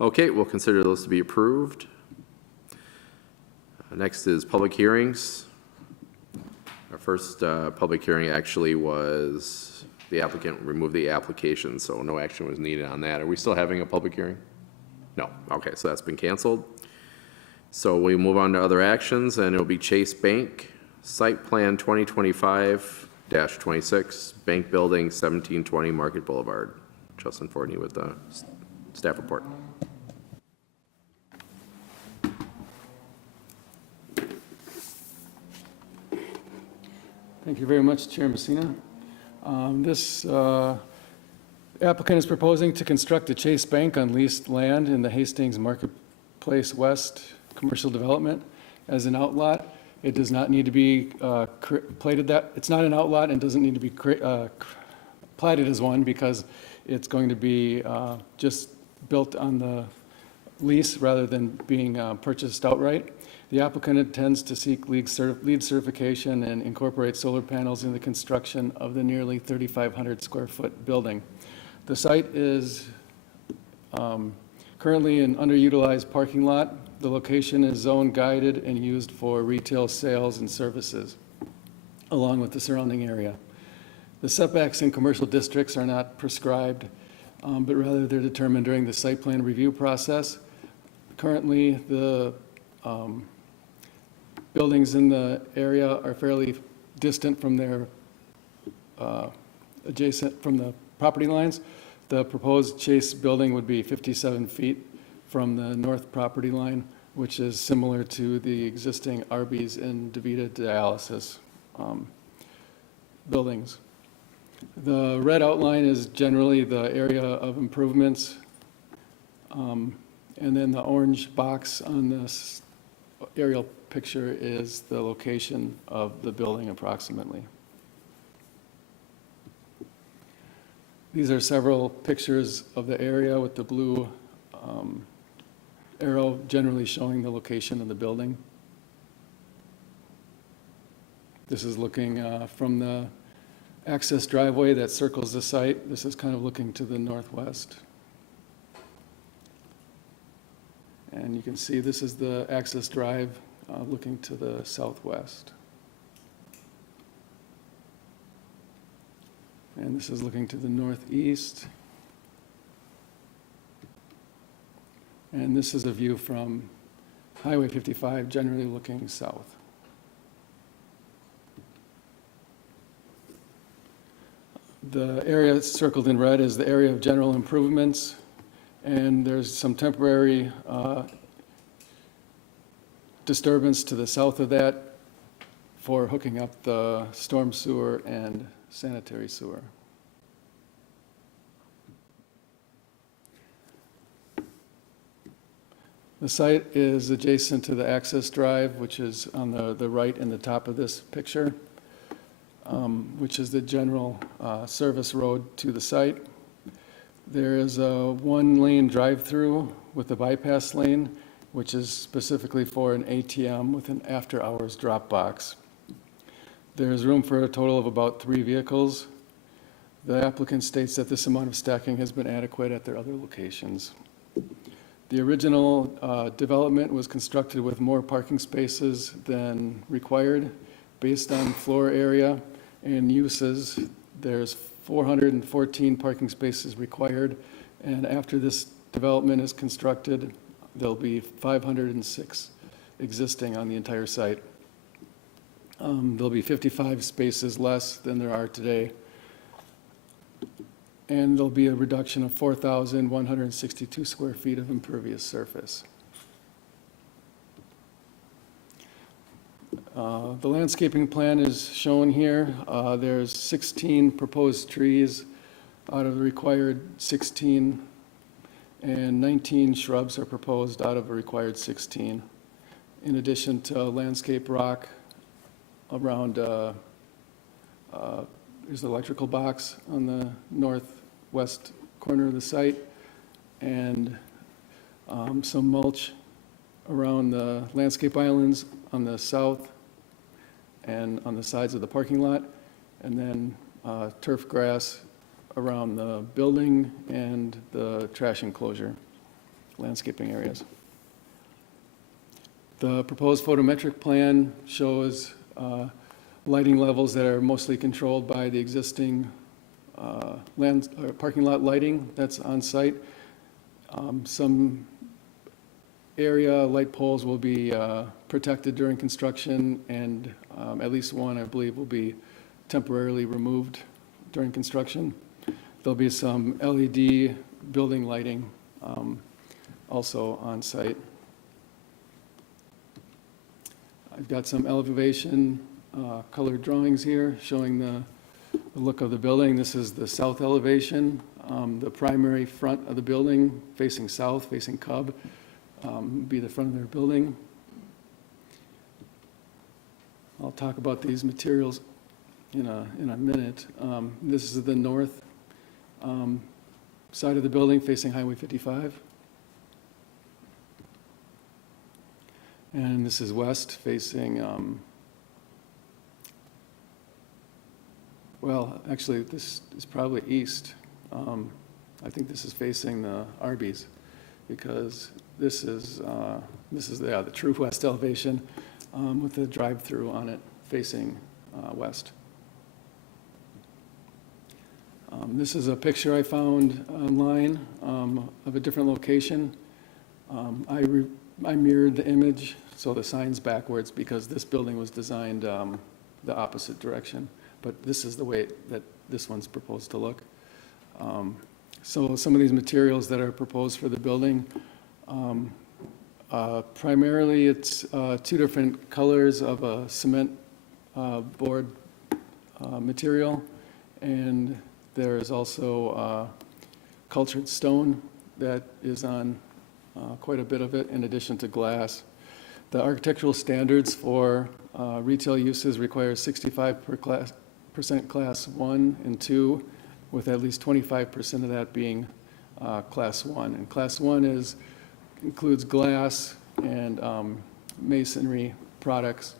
Okay, we'll consider those to be approved. Next is public hearings. Our first public hearing actually was the applicant removed the application, so no action was needed on that. Are we still having a public hearing? No. Okay, so that's been canceled. So we move on to other actions, and it'll be Chase Bank, Site Plan 2025-26, Bank Building, 1720 Market Boulevard. Justin Fortney with the staff report. Thank you very much, Chair Messina. This applicant is proposing to construct a Chase Bank on leased land in the Hastings Marketplace West commercial development as an outlot. It does not need to be plated that, it's not an outlot and doesn't need to be platted as one because it's going to be just built on the lease rather than being purchased outright. The applicant intends to seek LEED certification and incorporate solar panels in the construction of the nearly 3,500 square foot building. The site is currently an underutilized parking lot. The location is zone guided and used for retail sales and services, along with the surrounding area. The setbacks in commercial districts are not prescribed, but rather they're determined during the site plan review process. Currently, the buildings in the area are fairly distant from their adjacent from the property lines. The proposed Chase building would be 57 feet from the north property line, which is similar to the existing Arby's and DeVita dialysis buildings. The red outline is generally the area of improvements, and then the orange box on this aerial picture is the location of the building approximately. These are several pictures of the area with the blue arrow generally showing the location of the building. This is looking from the access driveway that circles the site. This is kind of looking to the northwest. And you can see this is the access drive looking to the southwest. And this is looking to the northeast. And this is a view from Highway 55, generally looking south. The area that's circled in red is the area of general improvements, and there's some temporary disturbance to the south of that for hooking up the storm sewer and sanitary sewer. The site is adjacent to the access drive, which is on the right in the top of this picture, which is the general service road to the site. There is a one-lane drive-through with a bypass lane, which is specifically for an ATM with an after-hours drop box. There is room for a total of about 3 vehicles. The applicant states that this amount of stacking has been adequate at their other locations. The original development was constructed with more parking spaces than required. Based on floor area and uses, there's 414 parking spaces required, and after this development is constructed, there'll be 506 existing on the entire site. There'll be 55 spaces less than there are today, and there'll be a reduction of 4,162 square feet of impervious surface. The landscaping plan is shown here. There's 16 proposed trees out of the required 16, and 19 shrubs are proposed out of a required 16, in addition to landscape rock around, there's an electrical box on the northwest corner of the site, and some mulch around the landscape islands on the south and on the sides of the parking lot, and then turf grass around the building and the trash enclosure landscaping areas. The proposed photometric plan shows lighting levels that are mostly controlled by the existing parking lot lighting that's on site. Some area light poles will be protected during construction, and at least one, I believe, will be temporarily removed during construction. There'll be some LED building lighting also on site. I've got some elevation colored drawings here showing the look of the building. This is the south elevation. The primary front of the building facing south, facing Cub, be the front of their building. I'll talk about these materials in a minute. This is the north side of the building facing Highway 55. And this is west facing, well, actually, this is probably east. I think this is facing the Arby's, because this is the true west elevation with the drive-through on it facing west. This is a picture I found online of a different location. I mirrored the image, so the sign's backwards, because this building was designed the opposite direction. But this is the way that this one's proposed to look. So some of these materials that are proposed for the building, primarily it's two different colors of a cement board material, and there is also cultured stone that is on quite a bit of it, in addition to glass. The architectural standards for retail uses require 65% class 1 and 2, with at least 25% of that being class 1. And class 1 includes glass and masonry products,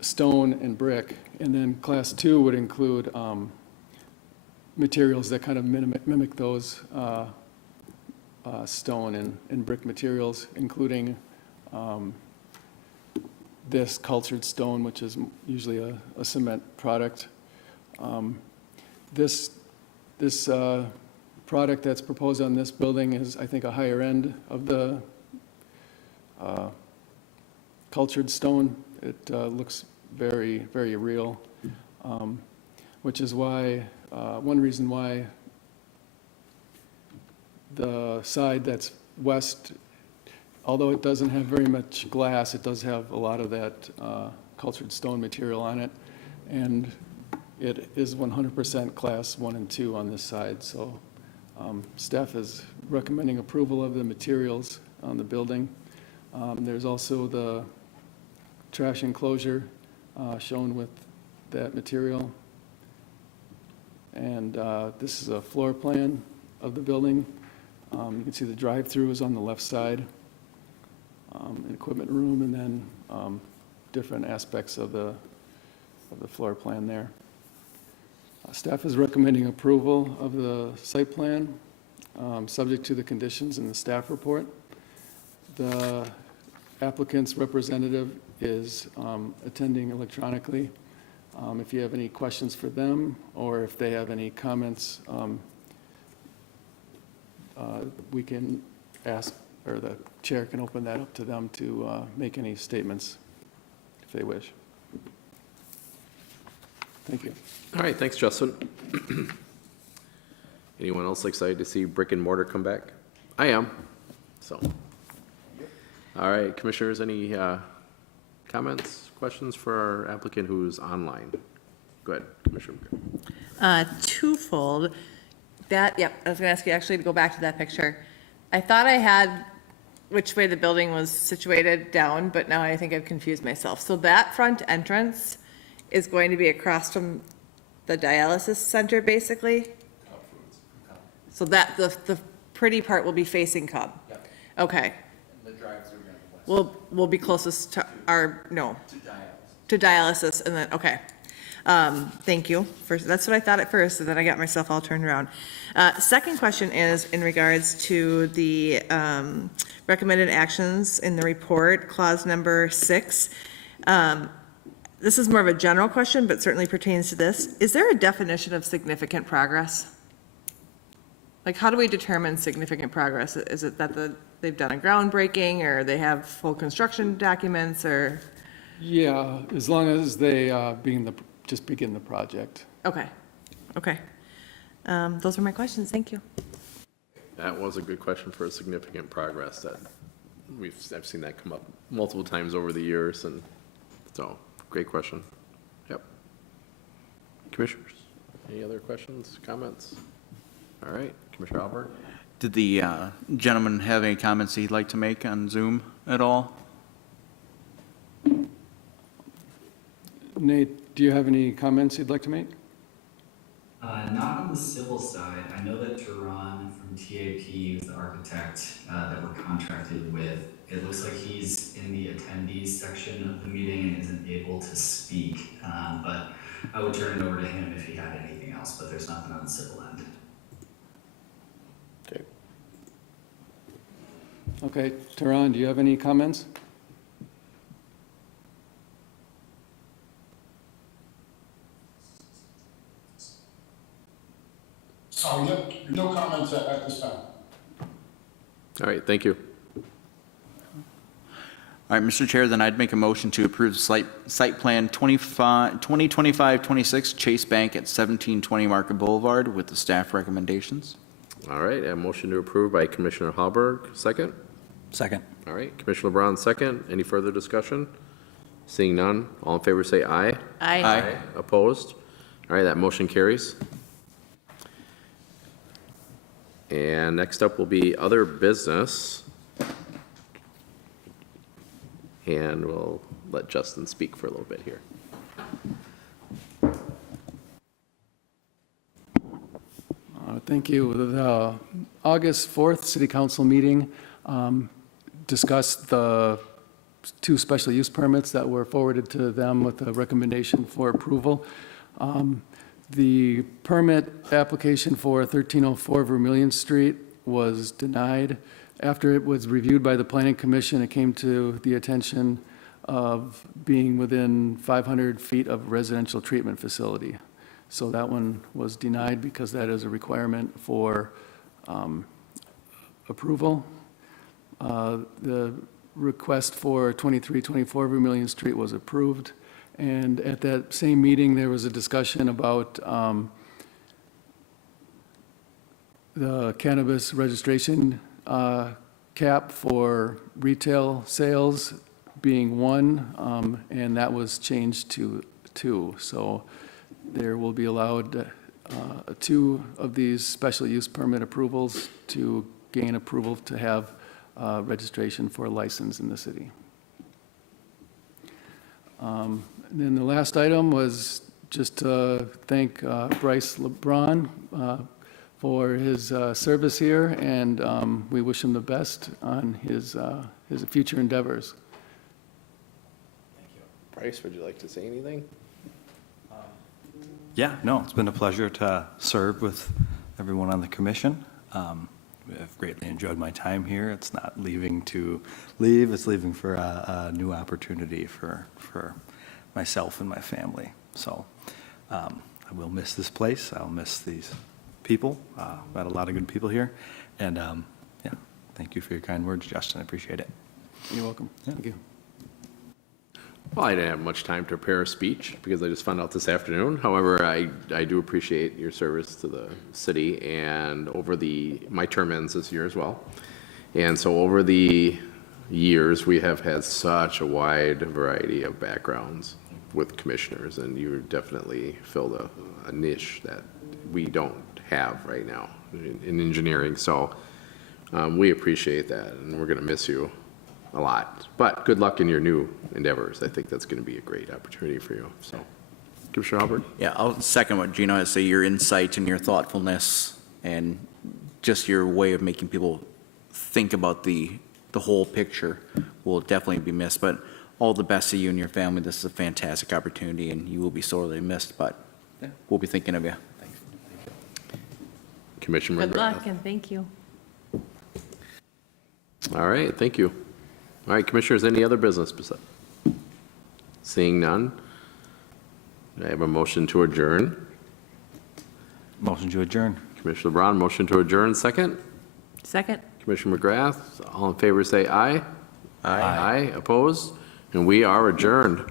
stone and brick. And then class 2 would include materials that kind of mimic those stone and brick materials, including this cultured stone, which is usually a cement product. This product that's proposed on this building is, I think, a higher end of the cultured stone. It looks very, very real, which is why, one reason why the side that's west, although it doesn't have very much glass, it does have a lot of that cultured stone material on it. And it is 100% class 1 and 2 on this side. So staff is recommending approval of the materials on the building. There's also the trash enclosure shown with that material. And this is a floor plan of the building. You can see the drive-through is on the left side, an equipment room, and then different aspects of the floor plan there. Staff is recommending approval of the site plan, subject to the conditions in the staff report. The applicant's representative is attending electronically. If you have any questions for them, or if they have any comments, we can ask, or the chair can open that up to them to make any statements if they wish. Thank you. All right, thanks, Justin. Anyone else excited to see brick and mortar come back? I am, so. All right, commissioners, any comments, questions for our applicant who's online? Go ahead, Commissioner. Twofold. I was gonna ask you actually to go back to that picture. I thought I had which way the building was situated down, but now I think I've confused myself. So that front entrance is going to be across from the dialysis center, basically? So that, the pretty part will be facing Cub? Yep. Okay. And the drive-through on the west. We'll be closest to our, no, To dialysis. to dialysis, and then, okay. Thank you. First, that's what I thought at first, and then I got myself all turned around. Second question is in regards to the recommended actions in the report, clause number 6. This is more of a general question, but certainly pertains to this. Is there a definition of significant progress? Like, how do we determine significant progress? Is it that they've done a groundbreaking, or they have full construction documents, or? Yeah, as long as they just begin the project. Okay, okay. Those are my questions, thank you. That was a good question for a significant progress that I've seen that come up multiple times over the years, and so, great question. Yep. Commissioners, any other questions, comments? All right, Commissioner Albert? Did the gentleman have any comments he'd like to make on Zoom at all? Nate, do you have any comments you'd like to make? Not on the civil side. I know that Tehran from TAP is the architect that we're contracted with. It looks like he's in the attendees section of the meeting and isn't able to speak. But I would turn it over to him if he had anything else, but there's nothing on the civil end. Okay. Okay, Tehran, do you have any comments? So, no comments at this time. All right, thank you. All right, Mr. Chair, then I'd make a motion to approve site plan 2025-26 Chase Bank at 1720 Market Boulevard with the staff recommendations. All right, a motion to approve by Commissioner Hallberg, second. Second. All right, Commissioner LeBron, second. Any further discussion? Seeing none, all in favor say aye. Aye. Opposed? All right, that motion carries. And next up will be other business. And we'll let Justin speak for a little bit here. Thank you. The August 4th City Council meeting discussed the 2 special use permits that were forwarded to them with a recommendation for approval. The permit application for 1304 Vermillion Street was denied. After it was reviewed by the Planning Commission, it came to the attention of being within 500 feet of residential treatment facility. So that one was denied because that is a requirement for approval. The request for 2324 Vermillion Street was approved. And at that same meeting, there was a discussion about the cannabis registration cap for retail sales being 1, and that was changed to 2. So there will be allowed 2 of these special use permit approvals to gain approval to have registration for a license in the city. And then the last item was just to thank Bryce LeBron for his service here, and we wish him the best on his future endeavors. Bryce, would you like to say anything? Yeah, no, it's been a pleasure to serve with everyone on the commission. I've greatly enjoyed my time here. It's not leaving to leave, it's leaving for a new opportunity for myself and my family. So I will miss this place. I'll miss these people. We've got a lot of good people here. And yeah, thank you for your kind words, Justin. I appreciate it. You're welcome. Thank you. Well, I didn't have much time to prepare a speech because I just found out this afternoon. However, I do appreciate your service to the city, and over my term ends this year as well. And so over the years, we have had such a wide variety of backgrounds with commissioners, and you definitely filled a niche that we don't have right now in engineering. So we appreciate that, and we're going to miss you a lot. But good luck in your new endeavors. I think that's going to be a great opportunity for you. So, Commissioner Albert? Yeah, I'll second what Gino has to say. Your insight and your thoughtfulness and just your way of making people think about the whole picture will definitely be missed. But all the best to you and your family. This is a fantastic opportunity, and you will be sorely missed, but we'll be thinking of you. Commissioner Good McGrath. luck and thank you. All right, thank you. All right, Commissioners, any other business? Seeing none, I have a motion to adjourn. Motion to adjourn. Commissioner LeBron, motion to adjourn, second. Second. Commissioner McGrath, all in favor say aye. Aye. Aye, opposed? And we are adjourned.